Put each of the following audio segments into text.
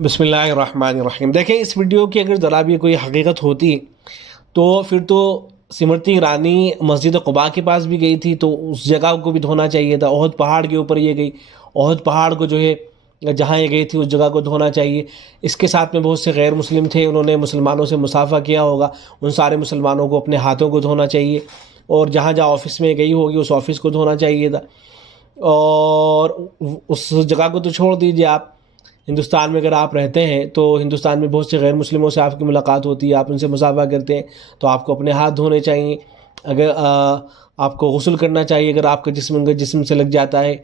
بسم اللہ الرحمن الرحیم۔ دیکھیں، اس ویڈیو کی اگر ذرا بھی کوئی حقیقت ہوتی تو پھر تو سمرتی ایرانی مسجد قباء کے پاس بھی گئی تھی، تو اس جگہ کو بھی دھونا چاہیے تھا۔ احد پہاڑ کے اوپر یہ گئی، احد پہاڑ کو جو ہے جہاں یہ گئی تھی اس جگہ کو دھونا چاہیے۔ اس کے ساتھ میں بہت سے غیر مسلم تھے، انہوں نے مسلمانوں سے مصافحہ کیا ہوگا، ان سارے مسلمانوں کو اپنے ہاتھوں کو دھونا چاہیے، اور جہاں جہاں آفس میں گئی ہوگی اس آفس کو دھونا چاہیے تھا۔ اور اس جگہ کو تو چھوڑ دیجیے، آپ ہندوستان میں اگر آپ رہتے ہیں تو ہندوستان میں بہت سے غیر مسلموں سے آپ کی ملاقات ہوتی ہے، آپ ان سے مصافحہ کرتے ہیں، تو آپ کو اپنے ہاتھ دھونے چاہیے۔ اگر آپ کو غسل کرنا چاہیے اگر آپ کا جسم سے لگ جاتا ہے،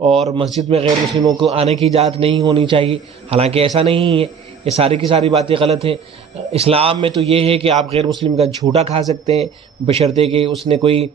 اور مسجد میں غیر مسلموں کو آنے کی اجازت نہیں ہونی چاہیے، حالانکہ ایسا نہیں ہے، یہ ساری کی ساری باتیں غلط ہیں۔ اسلام میں تو یہ ہے کہ آپ غیر مسلم کا جھوٹا کھا سکتے ہیں، بشرطے کہ اس نے کوئی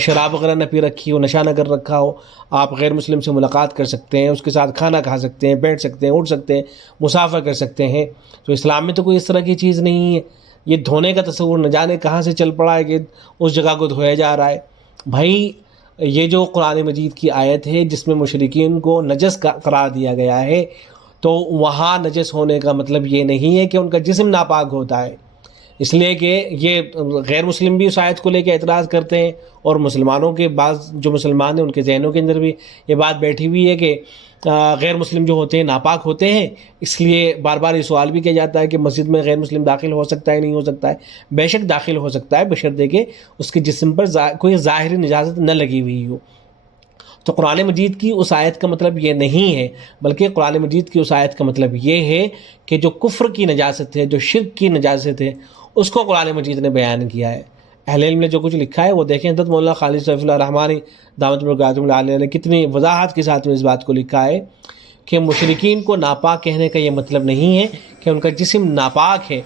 شراب وغیرہ نہ پی رکھی ہو، نشہ نہ کر رکھا ہو۔ آپ غیر مسلم سے ملاقات کر سکتے ہیں، اس کے ساتھ کھانا کھا سکتے ہیں، بیٹھ سکتے ہیں، اٹھ سکتے ہیں، مصافحہ کر سکتے ہیں۔ تو اسلام میں تو کوئی اس طرح کی چیز نہیں ہے۔ یہ دھونے کا تصور نہ جانے کہاں سے چل پڑا ہے کہ اس جگہ کو دھویا جا رہا ہے۔ بھائی، یہ جو قرآن مجید کی آیت ہے جس میں مشرکین کو نجس قرار دیا گیا ہے، تو وہاں نجس ہونے کا مطلب یہ نہیں ہے کہ ان کا جسم ناپاک ہوتا ہے۔ اس لیے کہ یہ غیر مسلم بھی اس آیت کو لے کے اعتراض کرتے ہیں، اور مسلمانوں کے بعض جو مسلمان ہیں ان کے ذہنوں کے اندر بھی یہ بات بیٹھی ہوئی ہے کہ غیر مسلم جو ہوتے ہیں ناپاک ہوتے ہیں، اس لیے بار بار یہ سوال بھی کیا جاتا ہے کہ مسجد میں غیر مسلم داخل ہو سکتا ہے نہیں ہو سکتا ہے۔ بے شک داخل ہو سکتا ہے، بشرطے کہ اس کے جسم پر کوئی ظاہری نجاست نہ لگی ہوئی ہو۔ تو قرآن مجید کی اس آیت کا مطلب یہ نہیں ہے، بلکہ قرآن مجید کی اس آیت کا مطلب یہ ہے کہ جو کفر کی نجاست ہے، جو شرک کی نجاست ہے، اس کو قرآن مجید نے بیان کیا ہے۔ اہل علم نے جو کچھ لکھا ہے وہ دیکھیں، حضرت مولانا خالد سیف اللہ رحمانی دامت برکاتہ العالیہ نے کتنی وضاحت کے ساتھ میں اس بات کو لکھا ہے کہ مشرکین کو ناپاک کہنے کا یہ مطلب نہیں ہے کہ ان کا جسم ناپاک ہے،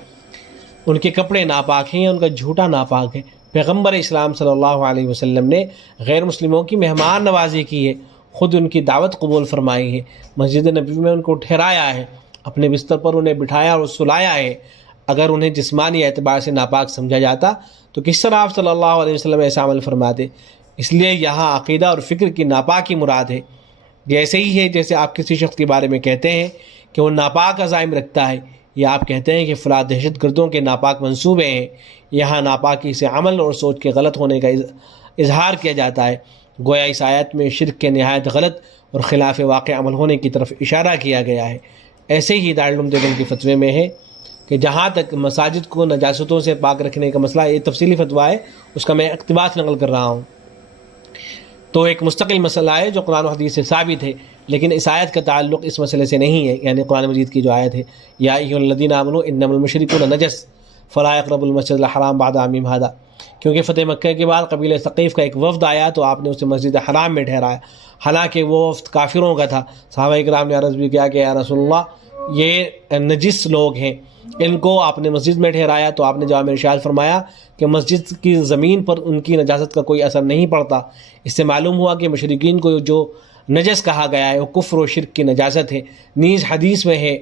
ان کے کپڑے ناپاک ہیں یا ان کا جھوٹا ناپاک ہے۔ پیغمبر اسلام صلی اللہ علیہ وسلم نے غیر مسلموں کی مہمان نوازی کی ہے، خود ان کی دعوت قبول فرمائی ہے، مسجد نبوی میں ان کو ٹھہرایا ہے، اپنے بستر پر انہیں بٹھایا اور سلایا ہے۔ اگر انہیں جسمانی اعتبار سے ناپاک سمجھا جاتا تو کس طرح آپ صلی اللہ علیہ وسلم ایسا عمل فرماتے؟ اس لیے یہاں عقیدہ اور فکر کی ناپاکی مراد ہے۔ جیسے ہی ہے جیسے آپ کسی شخص کے بارے میں کہتے ہیں کہ وہ ناپاک عزائم رکھتا ہے، یا آپ کہتے ہیں کہ فلاں دہشت گردوں کے ناپاک منصوبے ہیں، یہاں ناپاکی سے عمل اور سوچ کے غلط ہونے کا اظہار کیا جاتا ہے۔ گویا اس آیت میں شرک کے نہایت غلط اور خلاف واقع عمل ہونے کی طرف اشارہ کیا گیا ہے۔ ایسے ہی دارالعلوم دیوبند کے فتوے میں ہے کہ جہاں تک مساجد کو نجاستوں سے پاک رکھنے کا مسئلہ، یہ تفصیلی فتویٰ ہے، اس کا میں اقتباس نقل کر رہا ہوں، تو ایک مستقل مسئلہ ہے جو قرآن و حدیث سے ثابت ہے، لیکن اس آیت کا تعلق اس مسئلے سے نہیں ہے۔ یعنی قرآن مجید کی جو آیت ہے، یا ایھا الذین آمنوا انما المشرکون نجس فلا یقربوا المسجد الحرام بعد عامہم ھذا، کیونکہ فتح مکہ کے بعد قبیلہ ثقیف کا ایک وفد آیا تو آپ نے اسے مسجد حرام میں ٹھہرایا، حالانکہ وہ وفد کافروں کا تھا۔ صحابہ کرام نے عرض بھی کیا کہ یا رسول اللہ، یہ نجس لوگ ہیں، ان کو آپ نے مسجد میں ٹھہرایا، تو آپ نے جواب میں ارشاد فرمایا کہ مسجد کی زمین پر ان کی نجاست کا کوئی اثر نہیں پڑتا۔ اس سے معلوم ہوا کہ مشرکین کو جو نجس کہا گیا ہے وہ کفر و شرک کی نجاست ہے۔ نیز حدیث میں ہے،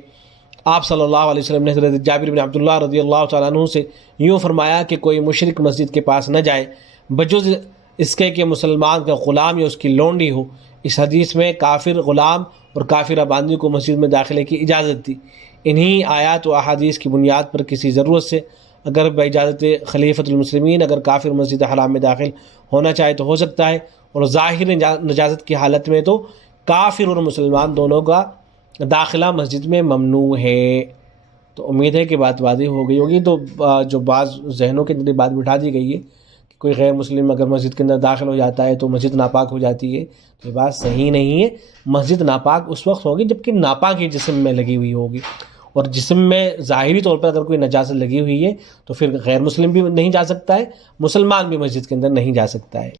آپ صلی اللہ علیہ وسلم نے حضرت جابر بن عبداللہ رضی اللہ تعالیٰ عنہ سے یوں فرمایا کہ کوئی مشرک مسجد کے پاس نہ جائے بجز اس کے کہ مسلمان کا غلام یا اس کی لونڈی ہو۔ اس حدیث میں کافر غلام اور کافر باندی کو مسجد میں داخلے کی اجازت تھی۔ انہی آیات و احادیث کی بنیاد پر کسی ضرورت سے اگر باجازت خلیفۃ المسلمین اگر کافر مسجد حرام میں داخل ہونا چاہے تو ہو سکتا ہے، اور ظاہر نجازت کی حالت میں تو کافر اور مسلمان دونوں کا داخلہ مسجد میں ممنوع ہے۔ تو امید ہے کہ بات واضح ہو گئی ہوگی۔ تو جو بعض ذہنوں کے اندر بات بٹھا دی گئی ہے کہ کوئی غیر مسلم اگر مسجد کے اندر داخل ہو جاتا ہے تو مسجد ناپاک ہو جاتی ہے، تو یہ بات صحیح نہیں ہے۔ مسجد ناپاک اس وقت ہوگی جبکہ ناپاک ہی جسم میں لگی ہوئی ہوگی، اور جسم میں ظاہری طور پر اگر کوئی نجاست لگی ہوئی ہے تو پھر غیر مسلم بھی نہیں جا سکتا ہے، مسلمان بھی مسجد کے اندر نہیں جا سکتا ہے۔